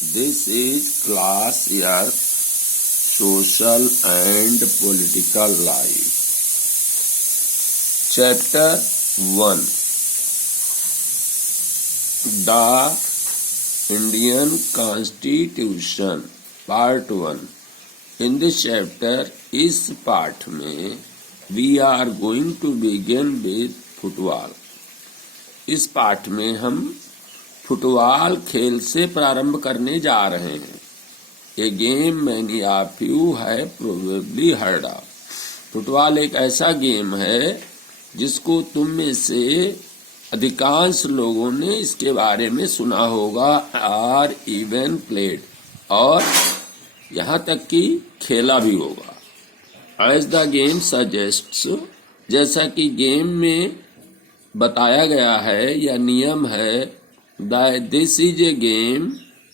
This is class Earth, social and political life. Chapter 1. The Indian Constitution Part 1. In this chapter, इस पाठ में we are going to begin with football. इस पाठ में हम football खेल से प्रारंभ करने जा रहे हैं. ए गेम मैनी ऑफ यू है प्रोबेबली हर्ड ऑफ. फुटबॉल एक ऐसा गेम है जिसको तुम में से अधिकांश लोगों ने इसके बारे में सुना होगा और इवन प्लेड, और यहाँ तक कि खेला भी होगा. एज द गेम सजेस्ट्स, जैसा कि गेम में बताया गया है या नियम है, दिस इज ए गेम,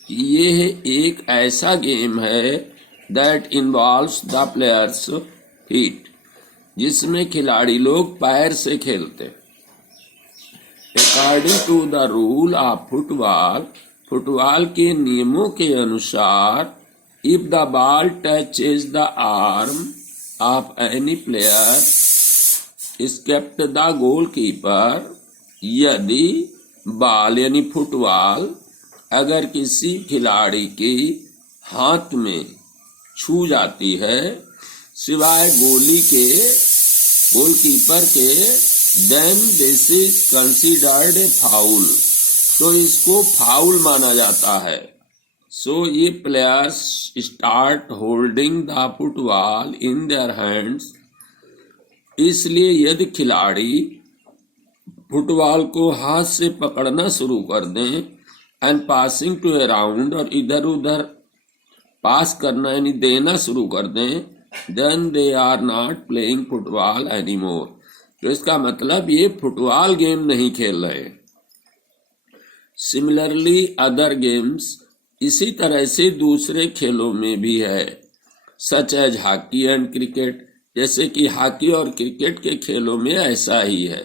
ये एक ऐसा गेम है that involves the players feet, जिसमें खिलाड़ी लोग पैर से खेलते. According to the rule of football, football के नियमों के अनुसार, if the ball touches the arm of any player except the goalkeeper, यदि बॉल यानी फुटबॉल अगर किसी खिलाड़ी के हाथ में छू जाती है सिवाय गोलकीपर के, then this is considered a foul, तो इसको फाउल माना जाता है. सो ये players start holding the football in their hands, इसलिए यदि खिलाड़ी फुटबॉल को हाथ से पकड़ना शुरू कर दें एंड पासिंग टू अराउंड, और इधर उधर पास करना यानी देना शुरू कर दें, then they are not playing football any more, तो इसका मतलब ये फुटबॉल गेम नहीं खेल रहे. सिमिलरली अदर गेम्स, इसी तरह से दूसरे खेलों में भी है, such as hockey and cricket, जैसे कि हॉकी और क्रिकेट के खेलों में ऐसा ही है.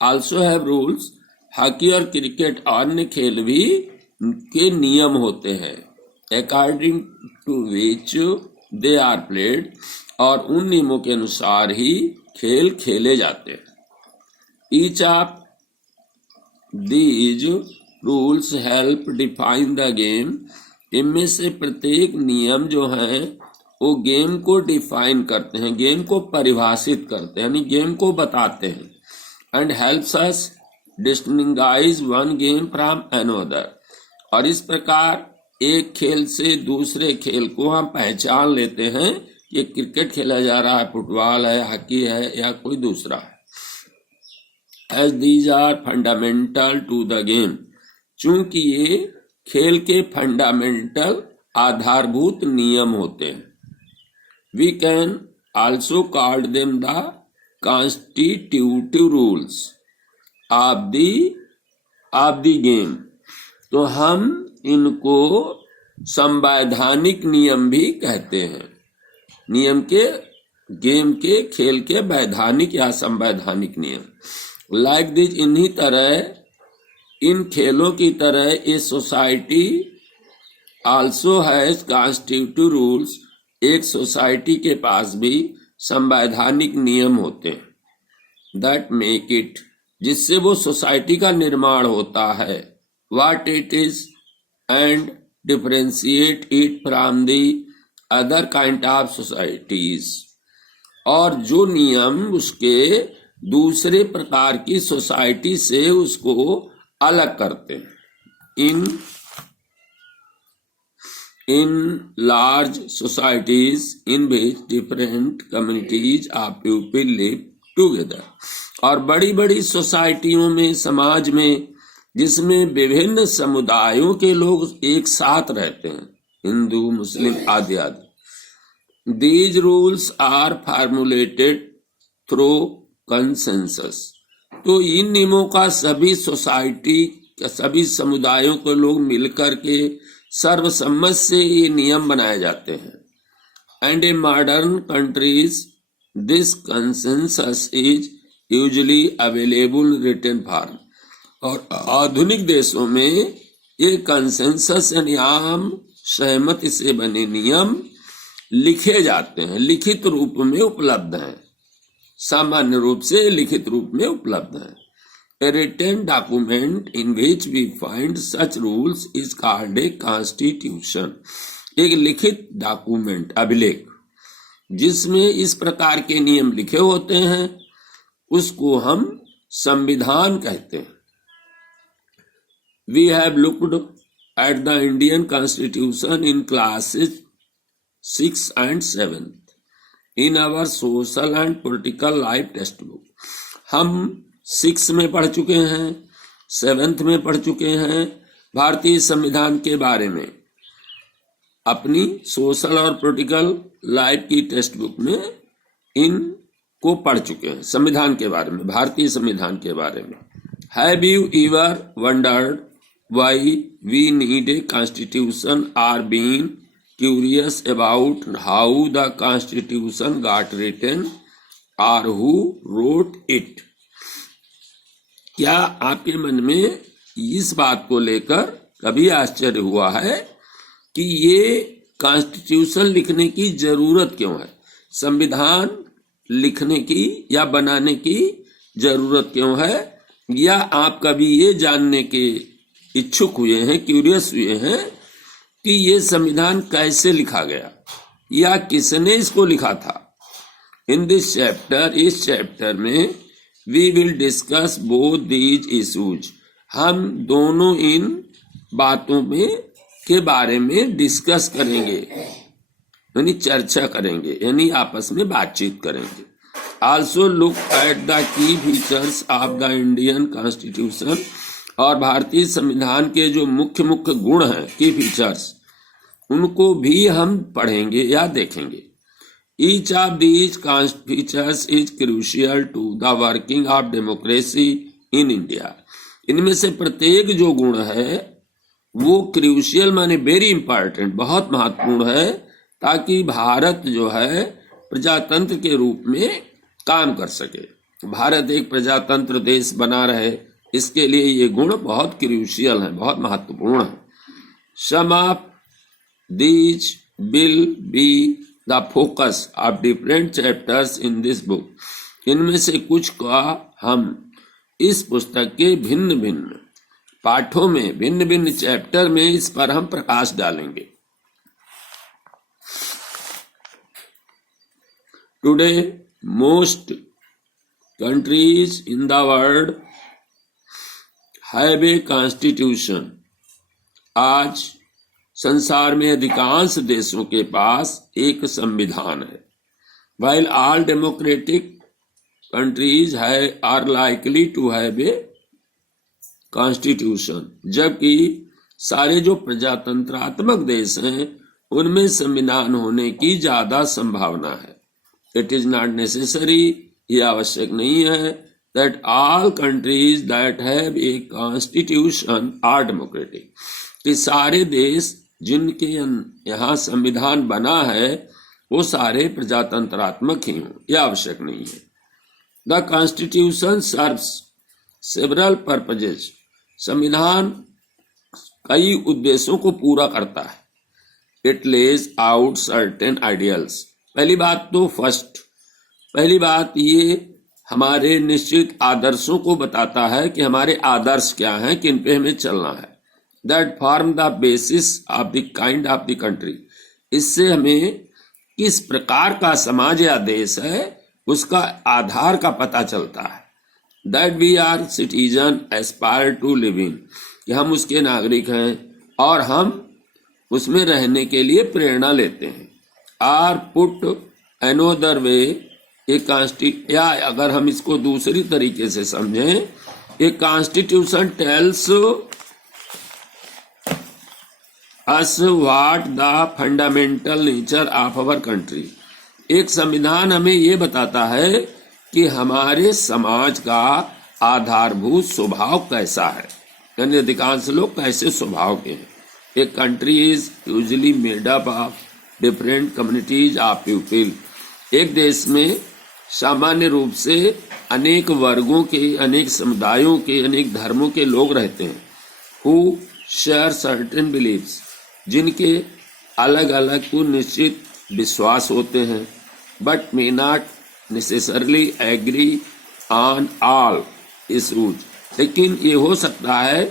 आल्सो हैव रूल्स, हॉकी और क्रिकेट अन्य खेल भी के नियम होते हैं, according to which they are played, और उन नियमों के अनुसार ही खेल खेले जाते हैं. Each of these rules help define the game, इनमें से प्रत्येक नियम जो हैं वो गेम को डिफाइन करते हैं, गेम को परिभाषित करते हैं, यानी गेम को बताते हैं. And helps us distinguish one game from another, और इस प्रकार एक खेल से दूसरे खेल को हम पहचान लेते हैं कि क्रिकेट खेला जा रहा है, फुटबॉल है, हॉकी है या कोई दूसरा है. As these are fundamental to the game, चूंकि ये खेल के फंडामेंटल आधारभूत नियम होते हैं. We can also call them the constitutive rules of the game, तो हम इनको संवैधानिक नियम भी कहते हैं. नियम के गेम के खेल के वैधानिक या संवैधानिक नियम. लाइक दिस, इन्हीं तरह, इन खेलों की तरह a society also has constitutive rules, एक सोसाइटी के पास भी संवैधानिक नियम होते हैं. दैट मेक इट, जिससे वो सोसाइटी का निर्माण होता है, what it is and differentiate it from the other kind of societies, और जो नियम उसके दूसरे प्रकार की सोसाइटी से उसको अलग करते हैं. In large societies in which different communities of people live together, और बड़ी बड़ी सोसाइटियों में, समाज में, जिसमें विभिन्न समुदायों के लोग एक साथ रहते हैं, हिंदू मुस्लिम आदि आदि. These rules are formulated through consensus, तो इन नियमों का सभी सोसाइटी, सभी समुदायों के लोग मिलकर के सर्वसम्मत से ये नियम बनाए जाते हैं. And in modern countries this consensus is usually available written form, और आधुनिक देशों में ये कंसेंसस यानी आम सहमति से बने नियम लिखे जाते हैं, लिखित रूप में उपलब्ध हैं, सामान्य रूप से लिखित रूप में उपलब्ध हैं। A written document in which we find such rules is called a constitution. एक लिखित डॉक्यूमेंट, अभिलेख, जिसमें इस प्रकार के नियम लिखे होते हैं, उसको हम संविधान कहते हैं। We have looked at the Indian Constitution in classes 6 and 7 in our social and political life textbook. हम 6 में पढ़ चुके हैं, 7th में पढ़ चुके हैं, भारतीय संविधान के बारे में अपनी सोशल और पॉलिटिकल लाइफ की टेक्स्ट बुक में इनको पढ़ चुके हैं, संविधान के बारे में, भारतीय संविधान के बारे में। Have you ever wondered why we need a constitution or been curious about how the constitution got written और हु रोट इट? क्या आपके मन में इस बात को लेकर कभी आश्चर्य हुआ है कि ये कॉन्स्टिट्यूशन लिखने की जरूरत क्यों है, संविधान लिखने की या बनाने की जरूरत क्यों है? या आप कभी ये जानने के इच्छुक हुए हैं, क्यूरियस हुए हैं कि ये संविधान कैसे लिखा गया या किसने इसको लिखा था? इन दिस चैप्टर, इस चैप्टर में we will discuss both these issues, हम दोनों इन बातों में के बारे में डिस्कस करेंगे, यानी चर्चा करेंगे, यानी आपस में बातचीत करेंगे। Also look at the key features of the Indian constitution, और भारतीय संविधान के जो मुख्य मुख्य गुण हैं, की फीचर्स, उनको भी हम पढ़ेंगे या देखेंगे। Each of these features is crucial to the working of democracy in India. इनमें से प्रत्येक जो गुण है वो क्रूशियल माने वेरी इंपॉर्टेंट, बहुत महत्वपूर्ण है, ताकि भारत जो है प्रजातंत्र के रूप में काम कर सके, भारत एक प्रजातंत्र देश बना रहे, इसके लिए ये गुण बहुत क्रूशियल है, बहुत महत्वपूर्ण है। Some of these will be the focus of different chapters in this book. इनमें से कुछ का हम इस पुस्तक के भिन्न भिन्न पाठों में, भिन्न भिन्न चैप्टर में इस पर हम प्रकाश डालेंगे। Today, most countries in the world have a constitution. आज संसार में अधिकांश देशों के पास एक संविधान है। While all democratic countries are likely to have a constitution, जबकि सारे जो प्रजातंत्रात्मक देश हैं उनमें संविधान होने की ज्यादा संभावना है। It is not necessary, ये आवश्यक नहीं है, that all countries that have a constitution are democratic, कि सारे देश जिनके यहाँ संविधान बना है वो सारे प्रजातंत्रात्मक ही हों, यह आवश्यक नहीं है। The constitution serves several purposes, संविधान कई उद्देश्यों को पूरा करता है। It Lay's out certain ideals, पहली बात ये हमारे निश्चित आदर्शों को बताता है कि हमारे आदर्श क्या हैं, किन पे हमें चलना है। That form the basis of the kind of the country, इससे हमें किस प्रकार का समाज या देश है उसका आधार का पता चलता है। That we are citizen aspire to live in, कि हम उसके नागरिक हैं और हम उसमें रहने के लिए प्रेरणा लेते हैं। Or put another way, या अगर हम इसको दूसरी तरीके से समझें, a constitution tells us what the fundamental nature of our country, एक संविधान हमें ये बताता है कि हमारे समाज का आधारभूत स्वभाव कैसा है, यानी अधिकांश लोग कैसे स्वभाव के हैं। एक country is usually made up of different communities of people, एक देश में सामान्य रूप से अनेक वर्गों के, अनेक समुदायों के, अनेक धर्मों के लोग रहते हैं। हु शेयर सर्टेन बिलीव्स, जिनके अलग अलग को निश्चित विश्वास होते हैं, but may not necessarily agree on all issues, लेकिन ये हो सकता है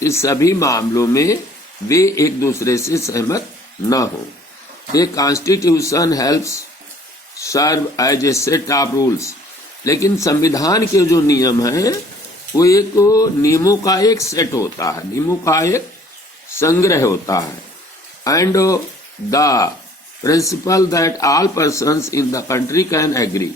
कि सभी मामलों में वे एक दूसरे से सहमत न हो। A constitution helps serve as a set of rules, लेकिन संविधान के जो नियम हैं वो एक नियमों का एक सेट होता है, नियमों का एक संग्रह होता है। And the principle that all persons in the country can agree,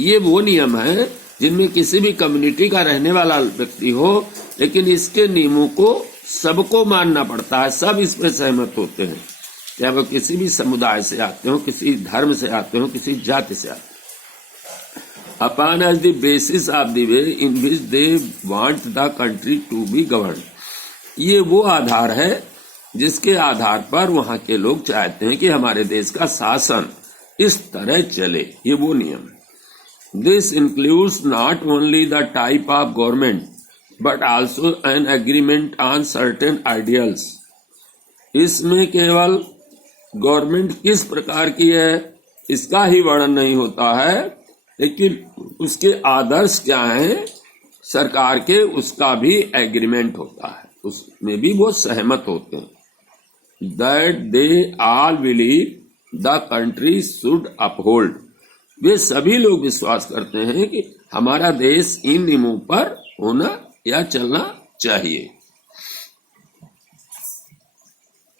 ये वो नियम है जिनमें किसी भी कम्युनिटी का रहने वाला व्यक्ति हो, लेकिन इसके नियमों को सबको मानना पड़ता है, सब इस पर सहमत होते हैं, चाहे वो किसी भी समुदाय से आते हो, किसी धर्म से आते हो, किसी जाति से आते हो। Upon as the basis of the way in which they want the country to be govern, ये वो आधार है जिसके आधार पर वहां के लोग चाहते हैं कि हमारे देश का शासन इस तरह चले, ये वो नियम है। This includes not only the type of government, but also an agreement on certain ideals. इसमें केवल गवर्नमेंट किस प्रकार की है इसका ही वर्णन नहीं होता है, लेकिन उसके आदर्श क्या हैं सरकार के, उसका भी एग्रीमेंट होता है, उसमें भी वो सहमत होते हैं। That they all believe the country should uphold, वे सभी लोग विश्वास करते हैं कि हमारा देश इन नियमों पर होना या चलना चाहिए।